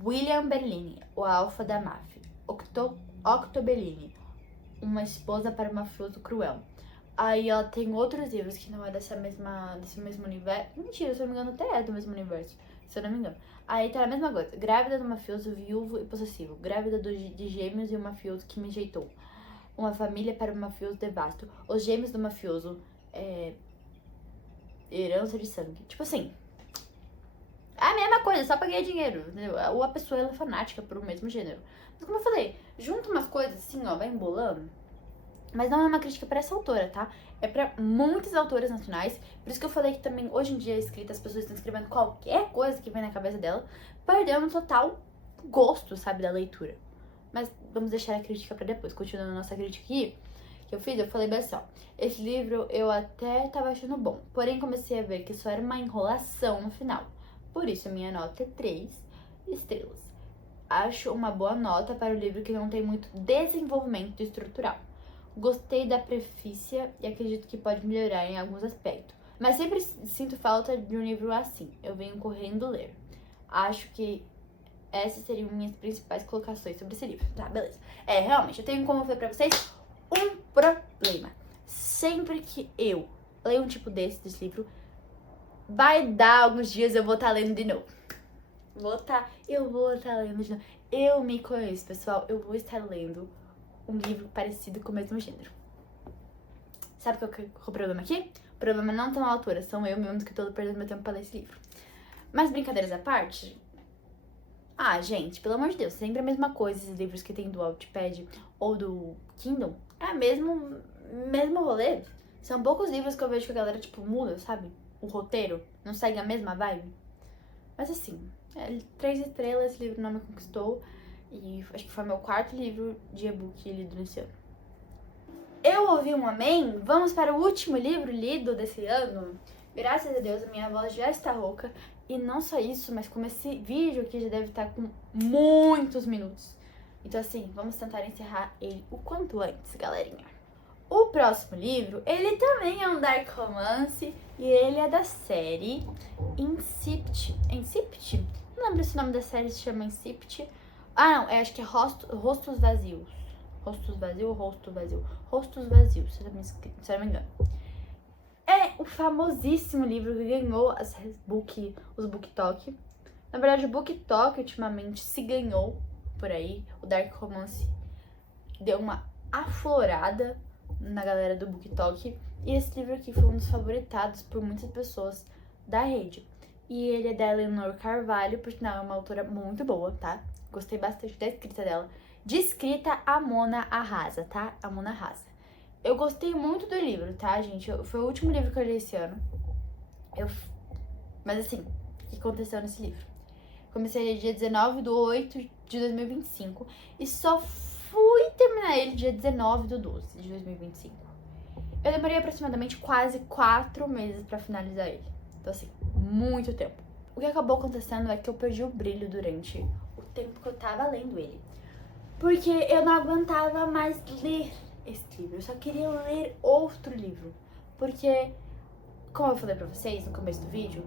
William Berlini, o Alfa da Máfia. Octo Bellini, uma esposa para um mafioso cruel. Aí ela tem outros livros que não é desse mesmo universo. Mentira, se eu não me engano, até é do mesmo universo. Se eu não me engano. Aí tá a mesma coisa. Grávida do mafioso, viúvo e possessivo. Grávida de gêmeos e um mafioso que me rejeitou. Uma família para um mafioso devasto. Os gêmeos do mafioso. Herança de sangue. Tipo assim. É a mesma coisa, só pra ganhar dinheiro. Entendeu? Ou a pessoa ela é fanática por o mesmo gênero. Mas como eu falei, junta umas coisas assim, ó, vai embolando. Mas não é uma crítica pra essa autora, tá? É pra muitas autoras nacionais. Por isso que eu falei que também, hoje em dia, a escrita, as pessoas estão escrevendo qualquer coisa que vem na cabeça dela, perdendo total gosto, sabe, da leitura. Mas vamos deixar a crítica pra depois. Continuando a nossa crítica aqui, que eu fiz, eu falei bem assim, ó. Esse livro eu até tava achando bom, porém comecei a ver que só era uma enrolação no final. Por isso a minha nota é 3 estrelas. Acho uma boa nota para o livro que não tem muito desenvolvimento estrutural. Gostei da prefícia e acredito que pode melhorar em alguns aspectos. Mas sempre sinto falta de um livro assim. Eu venho correndo ler. Acho que essas seriam minhas principais colocações sobre esse livro. Tá, beleza. Realmente, eu tenho como eu falei pra vocês, um problema. Sempre que eu leio um tipo desse livro, vai dar alguns dias eu vou estar lendo de novo. Eu vou estar lendo de novo. Eu me conheço, pessoal. Eu vou estar lendo um livro parecido com o mesmo gênero. Sabe qual é o problema aqui? O problema não tá na altura, são eu mesmo que tô perdendo meu tempo pra ler esse livro. Mas brincadeiras à parte... gente, pelo amor de Deus, sempre a mesma coisa esses livros que tem do Wattpad ou do Kindle. É mesmo rolê. São poucos livros que eu vejo que a galera, tipo, muda, sabe? O roteiro, não segue a mesma vibe. Mas assim, 3 estrelas, esse livro não me conquistou. E acho que foi meu 4º livro de e-book lido nesse ano. Eu ouvi um amém? Vamos para o último livro lido desse ano. Graças a Deus, a minha voz já está rouca. E não só isso, mas como esse vídeo aqui já deve estar com muitos minutos. Então assim, vamos tentar encerrar ele o quanto antes, galerinha. O próximo livro, ele também é um dark romance. E ele é da série Incipit. Incipit? Não lembro se o nome da série se chama Incipit. Não, acho que é Rostos Vazios. Rostos Vazios ou Rosto Vazio? Rostos Vazios, se eu não me engano. É o famosíssimo livro que ganhou os BookTok. Na verdade, o BookTok ultimamente se ganhou por aí. O Dark Romance deu uma aflorada na galera do BookTok. E esse livro aqui foi um dos favoritados por muitas pessoas da rede. E ele é da Eleanor Carvalho, por sinal é uma autora muito boa, tá? Gostei bastante da escrita dela. De escrita, a Mona arrasa, tá? A Mona arrasa. Eu gostei muito do livro, tá, gente? Foi o último livro que eu li esse ano. Mas assim, o que aconteceu nesse livro? Comecei ele dia 19/8/2025 e só fui terminar ele dia 19/12/2025. Eu demorei aproximadamente quase 4 meses pra finalizar ele. Então assim, muito tempo. O que acabou acontecendo é que eu perdi o brilho durante o tempo que eu tava lendo ele. Porque eu não aguentava mais ler esse livro. Eu só queria ler outro livro. Porque, como eu falei pra vocês no começo do vídeo,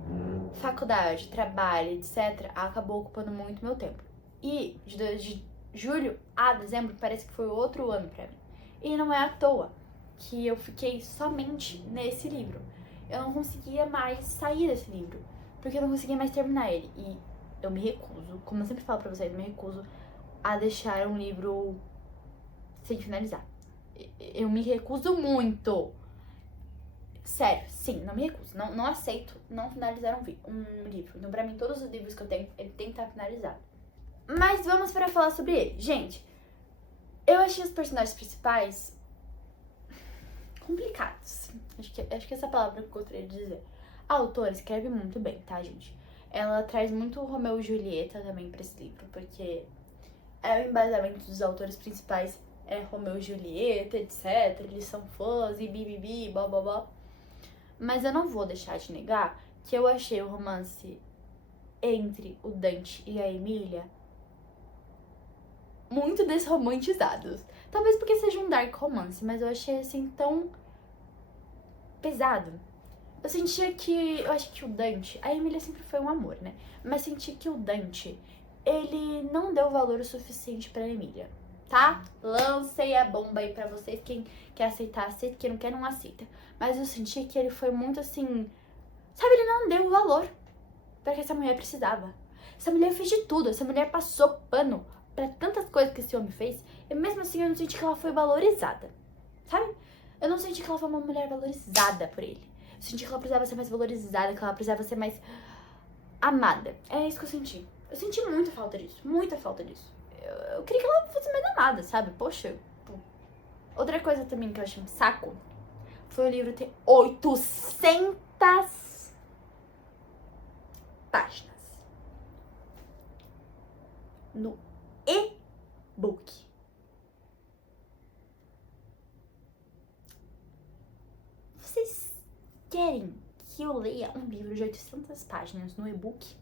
faculdade, trabalho, etc. acabou ocupando muito meu tempo. E de julho a dezembro parece que foi outro ano pra mim. E não é à toa que eu fiquei somente nesse livro. Eu não conseguia mais sair desse livro, porque eu não conseguia mais terminar ele. E eu me recuso, como eu sempre falo pra vocês, eu me recuso a deixar um livro sem finalizar. Eu me recuso muito. Sério, sim, não me recuso. Não aceito não finalizar um livro. Então, pra mim, todos os livros que eu tenho, ele tem que estar finalizado. Mas vamos para falar sobre ele. Gente, eu achei os personagens principais complicados. Acho que essa é a palavra que eu gostaria de dizer. A autora escreve muito bem, tá, gente? Ela traz muito Romeu e Julieta também pra esse livro, porque o embasamento dos autores principais é Romeu e Julieta, etc. Eles são fãs e bibibi, blá blá blá. Mas eu não vou deixar de negar que eu achei o romance entre o Dante e a Emília muito desromantizados. Talvez porque seja um dark romance, mas eu achei assim tão pesado. Eu sentia que, eu acho que o Dante, a Emília sempre foi um amor, né? Mas senti que o Dante, ele não deu valor o suficiente pra Emília, tá? Lancei a bomba aí pra vocês, quem quer aceitar, aceita, quem não quer, não aceita. Mas eu senti que ele foi muito assim, sabe, ele não deu valor pra que essa mulher precisava. Essa mulher fez de tudo, essa mulher passou pano pra tantas coisas que esse homem fez, e mesmo assim eu não senti que ela foi valorizada, sabe? Eu não senti que ela foi uma mulher valorizada por ele. Eu senti que ela precisava ser mais valorizada, que ela precisava ser mais amada. É isso que eu senti. Eu senti muita falta disso, muita falta disso. Eu queria que ela fosse mais amada, sabe? Poxa. Outra coisa também que eu achei um saco foi o livro ter 800 páginas no e-book. Vocês querem que eu leia um livro de 800 páginas no e-book?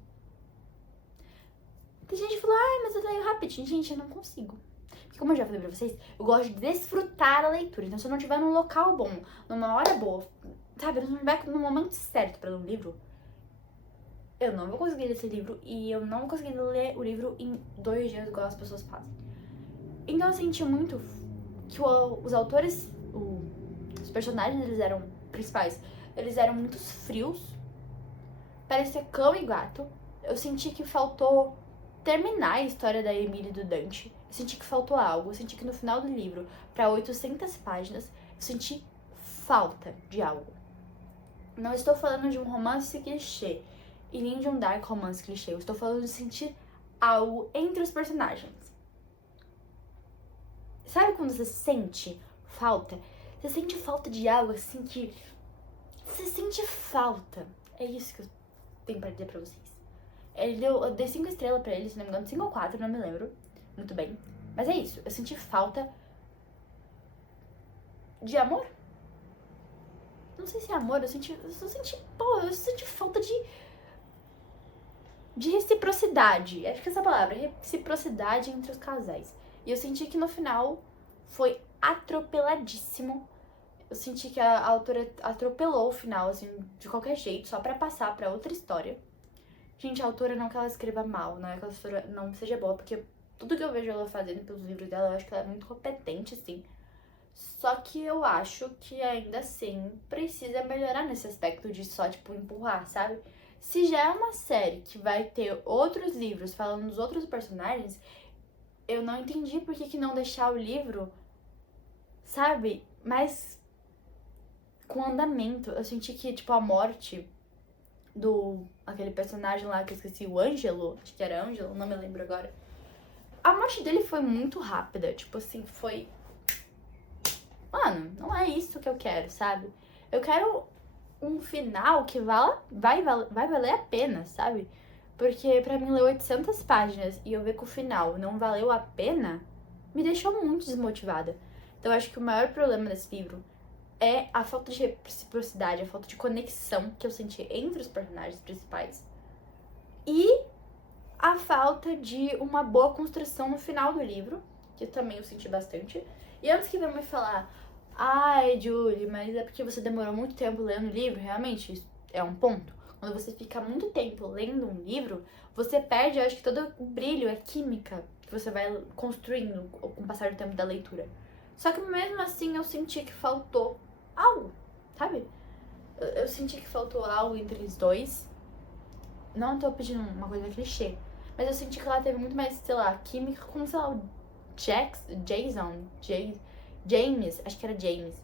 Tem gente que falou, mas eu leio rapidinho. Gente, eu não consigo. Porque como eu já falei pra vocês, eu gosto de desfrutar a leitura. Então se eu não estiver num local bom, numa hora boa, sabe, se eu não estiver no momento certo pra ler um livro, eu não vou conseguir ler esse livro e eu não vou conseguir ler o livro em 2 dias, igual as pessoas fazem. Então eu senti muito que os autores, os personagens, principais, eles eram muito frios, parecia cão e gato. Eu senti que faltou terminar a história da Emília e do Dante. Eu senti que faltou algo. Eu senti que no final do livro, para 800 páginas, eu senti falta de algo. Não estou falando de um romance clichê e nem de um dark romance clichê. Eu estou falando de sentir algo entre os personagens. Sabe quando você sente falta? Você sente falta de algo assim que... Você sente falta. É isso que eu tenho pra dizer pra vocês. Eu dei 5 estrelas pra ele, se não me engano, 5 ou 4, não me lembro muito bem. Mas é isso, eu senti falta de amor? Não sei se é amor, eu senti falta de reciprocidade. Acho que essa palavra, reciprocidade entre os casais. E eu senti que no final foi atropeladíssimo. Eu senti que a autora atropelou o final, assim, de qualquer jeito, só pra passar pra outra história. Gente, a autora não que ela escreva mal, não é que a autora não seja boa, porque tudo que eu vejo ela fazendo pelos livros dela, eu acho que ela é muito competente, assim. Só que eu acho que ainda assim precisa melhorar nesse aspecto de só, tipo, empurrar, sabe? Se já é uma série que vai ter outros livros falando dos outros personagens, eu não entendi por que não deixar o livro, sabe, mais com andamento. Eu senti que, tipo, a morte aquele personagem lá que eu esqueci, o Ângelo, acho que era Ângelo, não me lembro agora. A morte dele foi muito rápida, tipo assim, foi... Mano, não é isso que eu quero, sabe? Eu quero um final que vai valer a pena, sabe? Porque pra mim ler 800 páginas e eu ver que o final não valeu a pena, me deixou muito desmotivada. Então eu acho que o maior problema desse livro é a falta de reciprocidade, a falta de conexão que eu senti entre os personagens principais. E a falta de uma boa construção no final do livro, que também eu senti bastante. E antes que venham me falar, ai, Julie, mas é porque você demorou muito tempo lendo o livro, realmente, isso é um ponto. Quando você fica muito tempo lendo um livro, você perde, eu acho que todo o brilho, a química que você vai construindo com o passar do tempo da leitura. Só que mesmo assim eu senti que faltou algo, sabe? Eu senti que faltou algo entre eles dois. Não tô pedindo uma coisa clichê, mas eu senti que ela teve muito mais, sei lá, química com, sei lá, o James, acho que era James.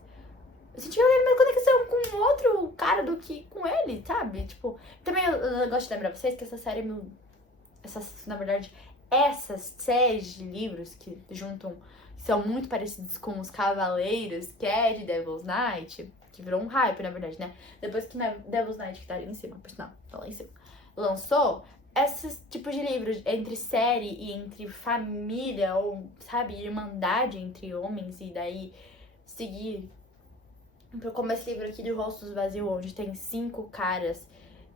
Eu senti que ela teve mais conexão com outro cara do que com ele, sabe? Tipo, também eu gosto de lembrar pra vocês que essa série, na verdade, essas séries de livros que juntam, são muito parecidos com os Cavaleiros, que é de Devil's Night, que virou um hype, na verdade, né? Depois que Devil's Night, que tá ali em cima, por sinal, tá lá em cima, lançou, esses tipos de livros entre série e entre família, ou, sabe, irmandade entre homens, e daí seguir, como esse livro aqui de Rostos Vazios, onde tem 5 caras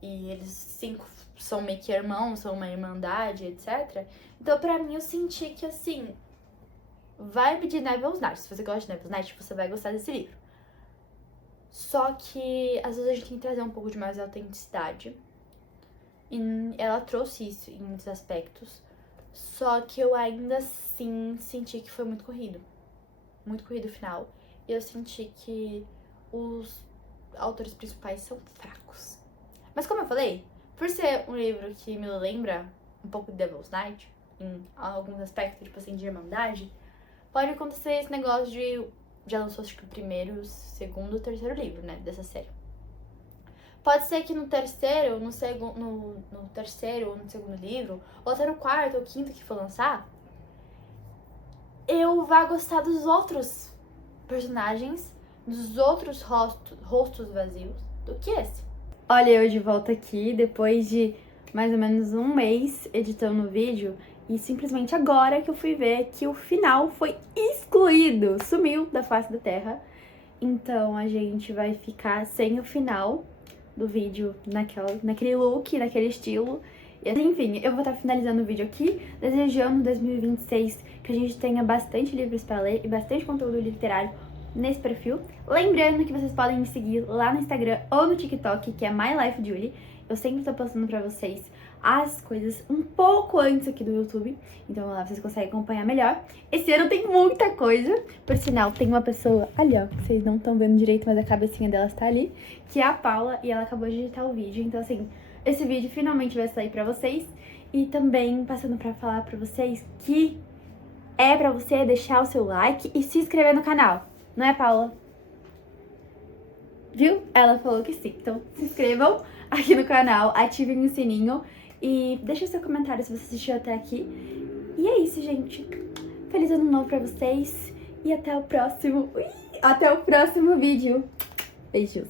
e eles 5 são meio que irmãos, são uma irmandade, etc. Então, pra mim, eu senti que, assim, vibe de Devil's Night. Se você gosta de Devil's Night, você vai gostar desse livro. Só que, às vezes, a gente tem que trazer um pouco de mais autenticidade. E ela trouxe isso em muitos aspectos. Só que eu ainda assim senti que foi muito corrido. Muito corrido o final. E eu senti que os autores principais são fracos. Mas como eu falei, por ser um livro que me lembra um pouco de Devil's Night, em alguns aspectos, tipo assim, de irmandade, pode acontecer esse negócio de... Já lançou, acho que o primeiro, segundo, terceiro livro, né, dessa série. Pode ser que no terceiro, no terceiro ou no segundo livro, ou até no quarto ou quinto que for lançar, eu vá gostar dos outros personagens, dos outros rostos vazios, do que esse. Olha eu de volta aqui, depois de mais ou menos um mês editando o vídeo, e simplesmente agora que eu fui ver que o final foi excluído, sumiu da face da terra. Então a gente vai ficar sem o final do vídeo naquele look, naquele estilo. Enfim, eu vou estar finalizando o vídeo aqui, desejando 2026 que a gente tenha bastante livros para ler e bastante conteúdo literário nesse perfil. Lembrando que vocês podem me seguir lá no Instagram ou no TikTok, que é MyLifeJulie. Eu sempre tô postando pra vocês as coisas um pouco antes aqui do YouTube, então lá vocês conseguem acompanhar melhor. Esse ano tem muita coisa, por sinal, tem uma pessoa ali, ó, que vocês não estão vendo direito, mas a cabecinha dela está ali, que é a Paula, e ela acabou de editar o vídeo, então assim, esse vídeo finalmente vai sair pra vocês. E também passando pra falar pra vocês que é pra você deixar o seu like e se inscrever no canal, não é, Paula? Viu? Ela falou que sim. Então se inscrevam aqui no canal, ativem o sininho e deixem seu comentário se você assistiu até aqui. E é isso, gente. Feliz ano novo pra vocês e até o próximo vídeo. Beijos.